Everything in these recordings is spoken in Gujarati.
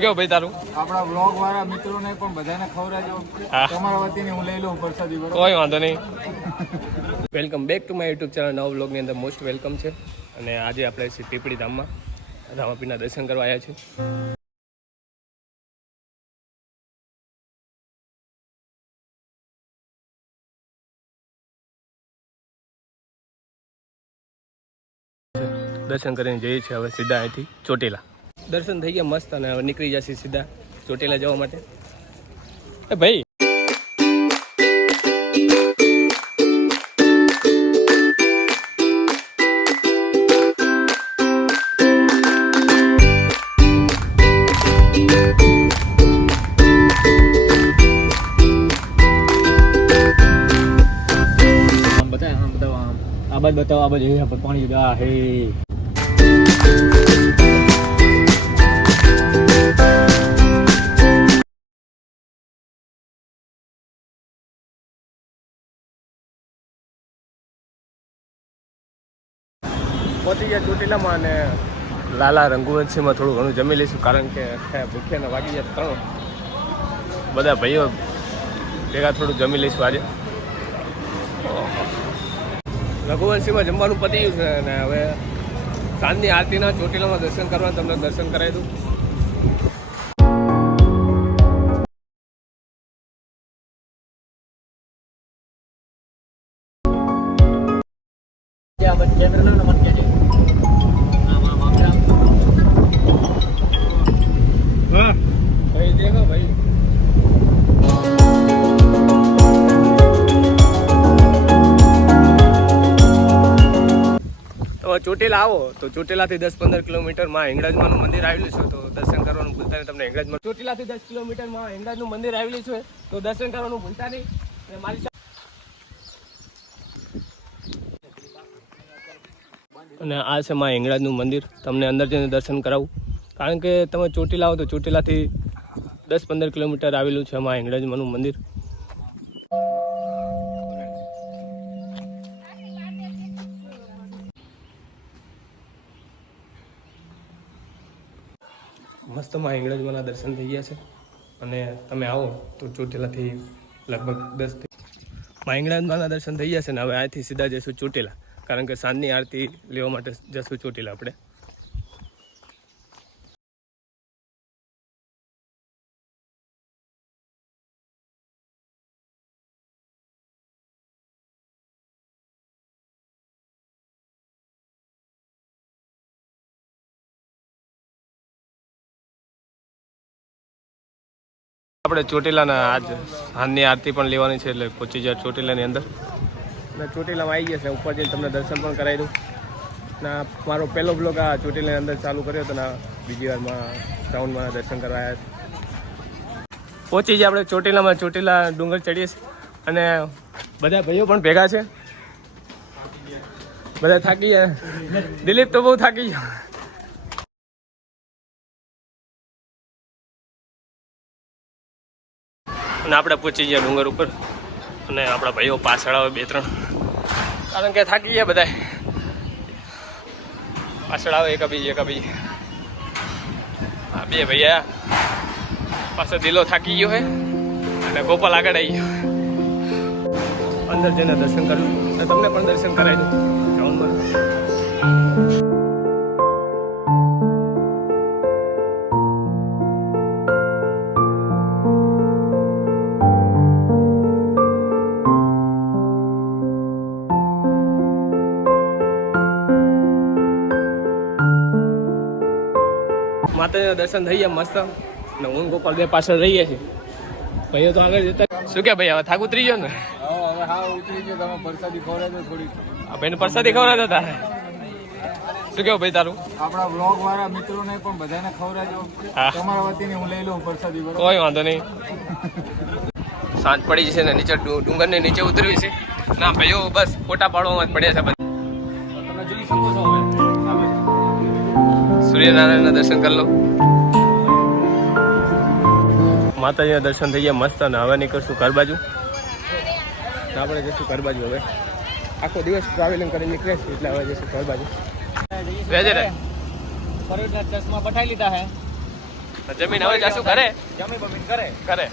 કેવું ભાઈ તારું આપણા વ્લોગ વાળા મિત્રોને પણ બધાને ખવડાવજો. તમારા વતીની હું લઈ લઉં પ્રસાદી. કોઈ વાંધો નહીં. Welcome back to my YouTube channel. નવા વ્લોગની અંદર મોસ્ટ વેલકમ છે. અને આજે આપણે પીપળી ધામમાં રામાપીરના દર્શન કરવા આવ્યા છીએ. દર્શન કરીને જઈએ છીએ હવે સીધા અહીંથી ચોટીલા. દર્શન થઈ ગયા મસ્ત અને હવે નીકળી જશે સીધા ચોટીલા જવા માટે. એ ભાઈ આ બાજુ બતાવો, આ બાજુ પાણી હે. પહોંચી ગયા ચોટીલામાં અને લાલા રંગવંશીમાં થોડું ઘણું જમી લઈશું, કારણ કે ભૂખ્યાને વાગી ગયા 3. બધા ભાઈઓ ભેગા થોડું જમી લઈશું આજે. રઘુવંશીમાં જમવાનું પતી ગયું છે અને હવે સાંજની આરતીના ચોટીલામાં દર્શન કરવા તમને દર્શન કરાવી દઉં. ભાઈ દેખો ભાઈ, ચોટીલા આવો તો ચોટીલાથી 10-15 કિલોમીટરમાં હિંગળાજમાનું મંદિર આવેલું છે, તો દર્શન કરવાનું ભૂલતા નહીં. તમને હિંગળાજમાં ચોટીલાથી 10 કિલોમીટરમાં હિંગળાજનું મંદિર આવેલું છે, તો દર્શન કરવાનું ભૂલતા નહીં. અને મારી અને આ છે માં હિંગળાજનું મંદિર. તમને અંદર જઈને દર્શન કરાવું, કારણ કે તમે ચોટીલા આવો તો ચોટીલાથી 10-15 કિલોમીટર આવેલું છે માં હિંગળાજમાનું મંદિર. મસ્તમાં હિંગળાજમાના દર્શન થઈ ગયા છે. અને તમે આવો તો ચોટીલાથી લગભગ 10 માં હિંગળાજમાના દર્શન થઈ ગયા છે. ને હવે અહીંથી સીધા જઈશું ચોટીલા, કારણ કે સાંજની આરતી લેવા માટે જઈશું ચોટીલા આપણે. આપણે ચોટીલાના આજ સાંજની આરતી પણ લેવાની છે, એટલે પહોંચી જાય ચોટીલાની અંદર. અને ચોટીલામાં આવી ગયા છે, ઉપર જઈને તમને દર્શન પણ કરાવી દઉં. ના મારો પહેલો બ્લોગ આ ચોટીલાની અંદર ચાલુ કર્યો હતો ને બીજી વારમાં ટાઉનમાં દર્શન કરવા આવ્યા છે. પહોંચી જાય આપણે ચોટીલામાં. ચોટીલા ડુંગર ચડીએ છીએ અને બધા ભાઈઓ પણ ભેગા છે. બધા થાકી ગયા. દિલીપ તો બહુ થાકી ગયો. અને આપણે પહોંચી ગયા ડુંગર ઉપર અને આપણા ભાઈઓ પાછળ આવે 2-3, કારણ કે થાકી ગયા બધા. પાછળ આવે એક બીજી. હા, 2 ભૈયા પાછળ. દિલો થાકી ગયો હે અને ગોપાલ આગળ આવી ગયો. અંદર જઈને દર્શન કર્યું અને તમને પણ દર્શન કરાવી દઉં ટાઉનમાં. માતાજીના દર્શન થઈ ગયા મસ્ત. અને હું ગોપાલ 2 પાછળ રહીએ છીએ. ભાઈઓ તો આગળ જતા. શું કે ભાઈ, હવે થાક ઉતરી ગયો ને? હવે હા ઉતરી ગયો. તમે પ્રસાદી ખવડાવજો થોડી. આ ભાઈને પ્રસાદી ખવડાવતા તારે. શું કેવું ભાઈ તારું? આપણા વ્લોગ વાળા મિત્રોને પણ બધાને ખવડાવજો. તમારા વતીની હું લઈ લઉં પ્રસાદી. કોઈ વાંધો નહીં. સાંજ પડી જશે ને નીચે ડુંગરની નીચે ઉતરવી છે. ના ભાઈઓ બસ ફોટા પાડવામાં જ પડ્યા છે બધા. તમે જોઈ શકો છો હવે સૂર્યનારાયણના દર્શન કરી લો. માતાજીના દર્શન થઈ ગયા મસ્ત. અને હવે નીકળશું ઘર બાજુ. આપણે જઈશું ઘર બાજુ. હવે આખો દિવસ ટ્રાવેલિંગ કરીને નીકળે છે, એટલે હવે જઈશું ઘર બાજુ. चश्मा पठाई लीधा है જમીન હવે જાશું ઘરે જમી બમીન કરે ઘરે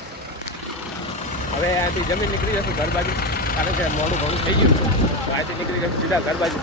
હવે અહીંયાથી જમીન નીકળી જશું ઘર બાજુ કારણ કે મોડું ઘણું થઈ ગયું તો અહીંયાથી નીકળી જશું સીધા ઘર બાજુ